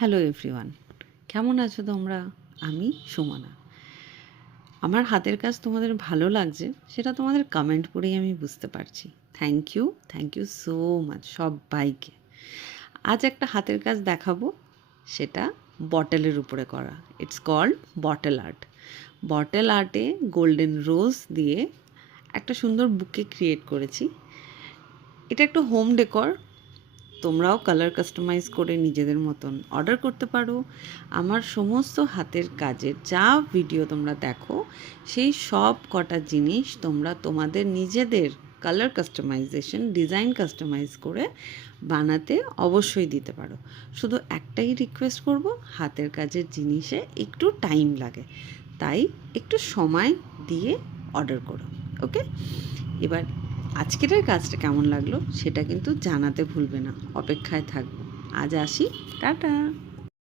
Hello everyone, কেমন আছো তোমরা? আমি সুমনা। আমার হাতের কাজ তোমাদের ভালো লাগছে সেটা তোমাদের কমেন্ট পড়েই আমি বুঝতে পারছি। থ্যাংক ইউ সো মাচ সবাইকে। আজ একটা হাতের কাজ দেখাবো, সেটা বটলের উপরে করা। It's called bottle art. Bottle আর্টে গোল্ডেন রোজ দিয়ে একটা সুন্দর বুকে ক্রিয়েট করেছি। এটা একটা হোম ডেকর। তোমরাও কালার কাস্টমাইজ করে নিজেদের মতন অর্ডার করতে পারো। আমার সমস্ত হাতের কাজের যা ভিডিও তোমরা দেখো, সেই সব কটা জিনিস তোমরা তোমাদের নিজেদের কালার কাস্টমাইজেশন, ডিজাইন কাস্টমাইজ করে বানাতে অবশ্যই দিতে পারো। শুধু একটাই রিকোয়েস্ট করব, হাতের কাজের জিনিসে একটু টাইম লাগে, তাই একটু সময় দিয়ে অর্ডার করো। ওকে, এবার আজকের কাজটা কেমন লাগলো সেটা কিন্তু জানাতে ভুলবে না। অপেক্ষায় থাকবো। আজ আসি, টাটা।